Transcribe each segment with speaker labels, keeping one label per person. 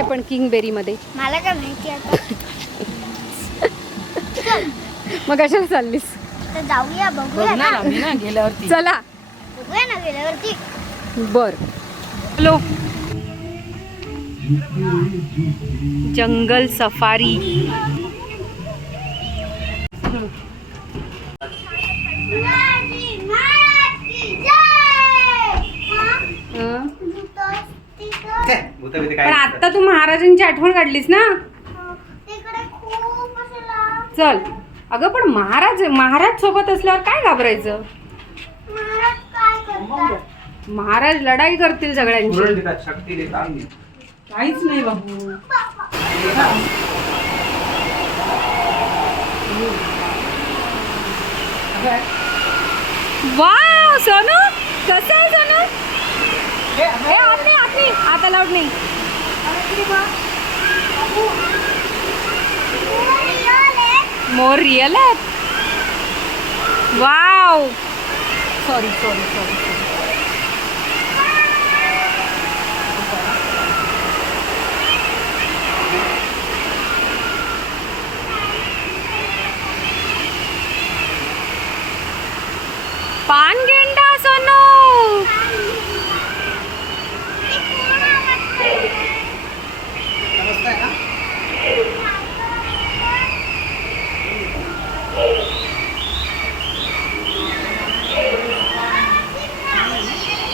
Speaker 1: आहे पण किंगबेरी मध्ये
Speaker 2: मला काय माहिती आता.
Speaker 1: मग कशाला चाललीस?
Speaker 2: तर जाऊया बघूया
Speaker 3: बघणार
Speaker 2: ना
Speaker 3: आम्ही ना गेल्यावरती.
Speaker 1: चला.
Speaker 2: बघूया ना गेल्यावरती.
Speaker 1: बर. हॅलो. जंगल सफारी. पण आता तू महाराजांची आठवण काढलीस ना?
Speaker 2: तिकडे खूप असे लांब
Speaker 1: चल. अगं पण महाराज महाराज सोबत असल्यावर काय घाबरायचं?
Speaker 2: महाराज काय करतात?
Speaker 1: महाराज लढाई करतील सगळ्यांची.
Speaker 4: शक्ती देतात
Speaker 3: काहीच नाही बाबू.
Speaker 1: वाव सोनू कसं आहे सोनू? ए आत नाही आत नाही आत अलाउड नाही. मोर रिअल आहेत. Wow sorry sorry sorry sorry गेंडा सोनू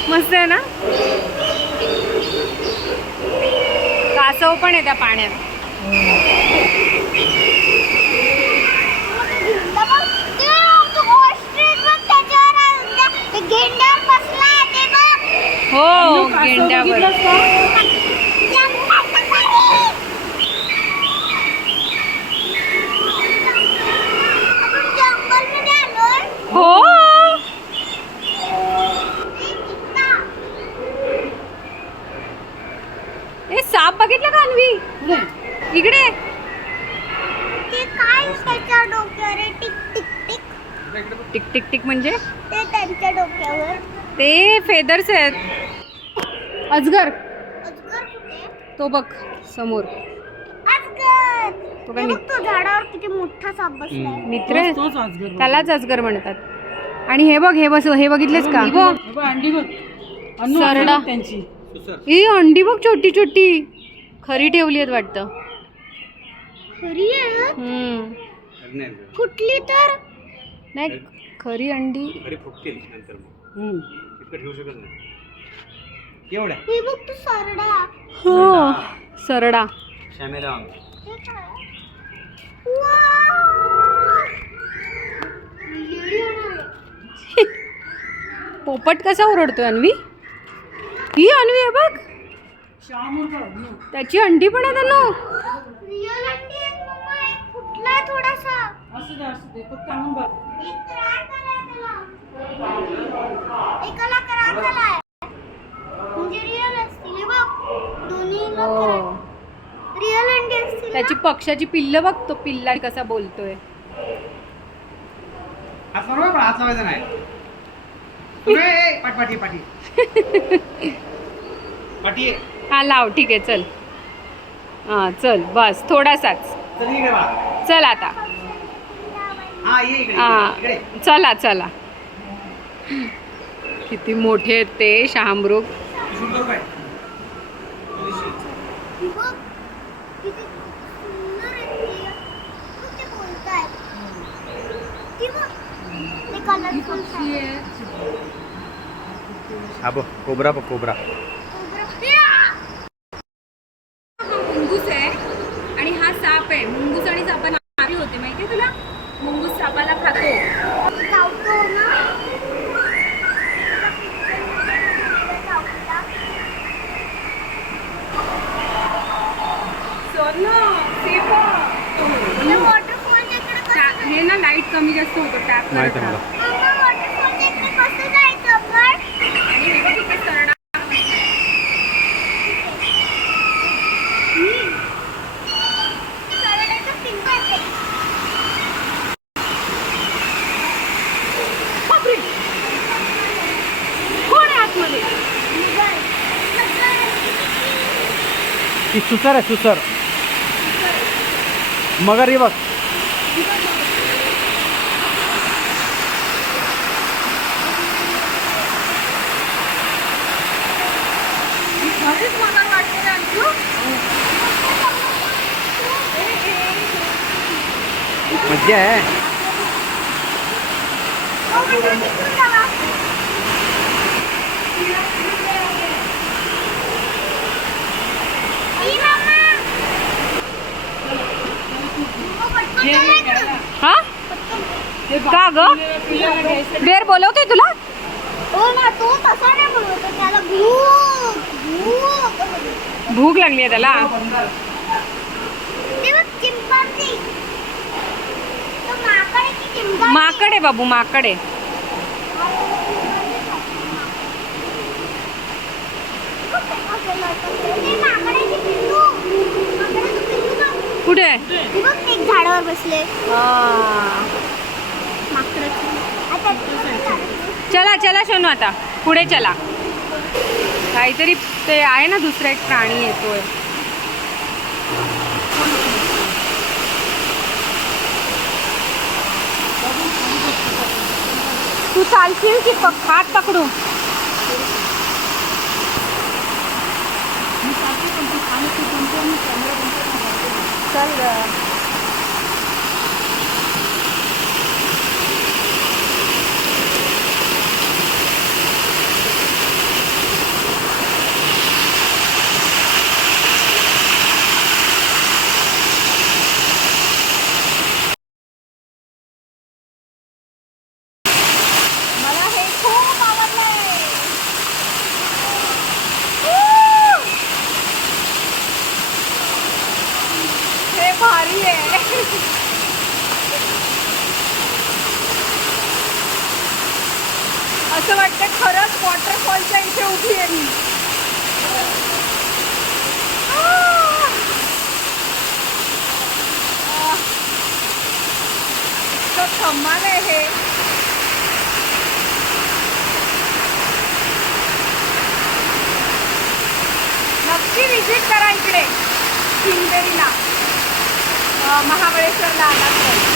Speaker 1: मस्त आहे ना कासव पण आहे त्या पाण्यात. हो
Speaker 3: कासव
Speaker 1: गेंड्यावर
Speaker 3: बघितलंस का?
Speaker 2: जंगलमध्ये आलोय
Speaker 1: हो ए साप बघितलं का अन्वी. इकडे.
Speaker 2: ते काय त्याच्या डोक्यावर आहे? Tick tick tick.
Speaker 1: Tick tick tick म्हणजे?
Speaker 2: ते त्यांच्या डोक्यावर.
Speaker 1: ते फेदर्स आहेत. अजगर.
Speaker 2: अजगर कुठे?
Speaker 1: तो बघ समोर.
Speaker 2: अजगर!
Speaker 1: तो काय
Speaker 2: ते बघ तो झाडावर किती मोठा साप बसलाय.
Speaker 1: मित्र आहे.
Speaker 3: तोच- तोच अजगर बघ.
Speaker 1: त्यालाच अजगर म्हणतात. आणि हे बघ हे बस हे बघितलेस का?
Speaker 3: हे
Speaker 1: बघ
Speaker 3: हे अंडी बघ. अन्नू
Speaker 1: सरडा.
Speaker 3: त्यांची.
Speaker 1: ही अंडी बघ छोटी छोटी. खरी ठेवली आहेत वाटतं.
Speaker 2: खरी आहे
Speaker 1: हम्म.
Speaker 2: कुठली तर?
Speaker 1: नाही खरी अंडी.
Speaker 4: फुटतील नंतर मग.
Speaker 3: हम्म.
Speaker 4: इतकं ठेवू शकत नाही. एवढ्या.
Speaker 2: हे बघ तू सरडा.
Speaker 1: हो सरडा.
Speaker 4: श्यामेला
Speaker 2: हे काय? वाव! येडी आहे.
Speaker 1: पोपट कसा ओरडतोय अन्वी? ही अन्वी आहे बघ? त्याची अंडी पण आहे.
Speaker 2: म्हणजे हे ना?
Speaker 1: त्याची पक्षाची पिल्ल बघ तो पिल्ला कसा बोलतोय.
Speaker 4: नाही. पाठ पाठी.
Speaker 1: हा लाव ठीक आहे चल. हा चल बस थोडासाच.
Speaker 4: चल
Speaker 1: आता.
Speaker 4: हा
Speaker 1: हा चला चला. किती मोठे आहेत ते शहामृग.
Speaker 4: शूट करू काय
Speaker 2: हे बघ, किती सुंदर आहे ते. बघ ते बोलतायत. ती बघ, ते colourful आहे.
Speaker 4: हा बघ कोबरा बघ कोबरा
Speaker 1: मुंगूस आहे आणि हा साप आहे मुंगूस आणि सापाला मारी होते माहितीये तुला? मुंगूस सापाला खातो.
Speaker 2: ना.
Speaker 1: हे ना लाइट कमी जास्त होतं टॅप
Speaker 4: माहिती आहे मला
Speaker 2: मम्मा, waterfallच्या इकडे कसं जायचं आपण?
Speaker 1: आणि हे बघ इथे सरडा
Speaker 2: सरडाचं पिंड आहे.
Speaker 1: कोण
Speaker 4: सुसर आहे सुसर. मगर ही बघ. मज्जा आहे.
Speaker 2: हो, म्हणजे हो.
Speaker 1: हा का ग? बेर तुला
Speaker 2: हो बोलवतो त्याला भूक
Speaker 1: लागली आहे त्याला
Speaker 2: माकड आहे
Speaker 1: बाबू माकड आहे
Speaker 2: माकड आहे की पिल्लू? माकडाचं पिल्लू
Speaker 1: कुठे?
Speaker 2: हे बघ ते एक झाडावर बसले. आता
Speaker 1: चला चला सोनू आता. पुढे चला. काहीतरी ते आहे ना दुसरा एक प्राणी येतोय. तू चालशील की पक हात पकडू?
Speaker 3: मी सांगते पण तू मी कॅमेरा कोणतं नाही बघते.
Speaker 1: चल ग. मला हे खूप आवडलंय Woo! हे भारी आहे असं वाटतं खरंच वॉटरफॉलच्या इथे उभी आहे मी. इतकं कमाल आहे हे. नक्की व्हिजिट करा इकडे. शिंदेरीला महाबळेश्वरला आलात तर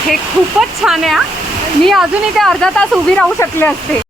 Speaker 1: हे खूपच छान आहे हा. मी अजून इथे अर्धा तास उभी राहू शकले असते